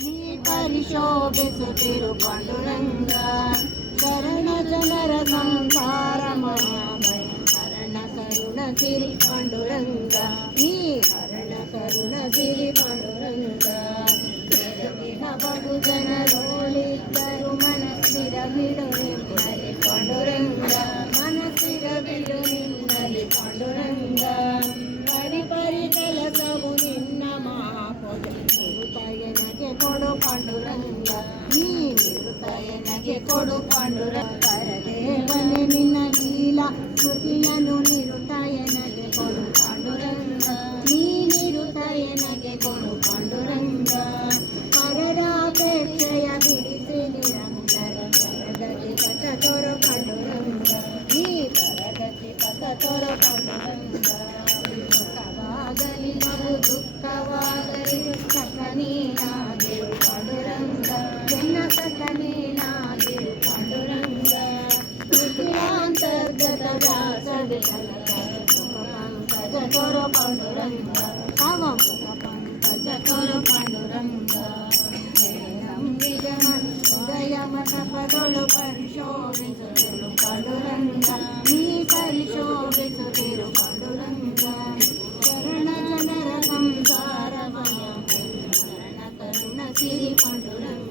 నీ పరిశోభిసు తిరు పండురంగా శరణ జనర సంసార మహాభయ కరణ కరుణ తిరి పండురంగా నీ ಪಾಂಡುರಂಗ ನೀ ನಿರುತಯನಗೆ ಕೊಡು ಪಾಂಡುರಂಗ ಪರದೇವನೆ ನಿನ್ನ ಲೀಲಾ ಕೃತಿಯನ್ನು ನಿರುತಯನಗೆ ಕೊಡು ಪಾಂಡುರಂಗ ನೀ ನಿರುತಯನಗೆ ಕೊಡು ಪಾಂಡುರಂಗ ಪರರಾಪೇಕ್ಷೆಯ ಬಿಡಿಸಿ ನಿರಂತರ ಪರಗತಿ ಪಥ ತೋರು ಪಾಂಡುರಂಗ ನೀ ಪರಗತಿ ಪಥ ತೋರು పంకజతోరు పాండురంగ పావం పంకజతోరు పాండురంగ ఉదయమతపదలు పరిశోభిసులు పాండురంగ నీ పరిశోభిసులు పాండురంగ కరుణ నరకం సారమయం కరుణ కరుణ సిరి పాండురంగ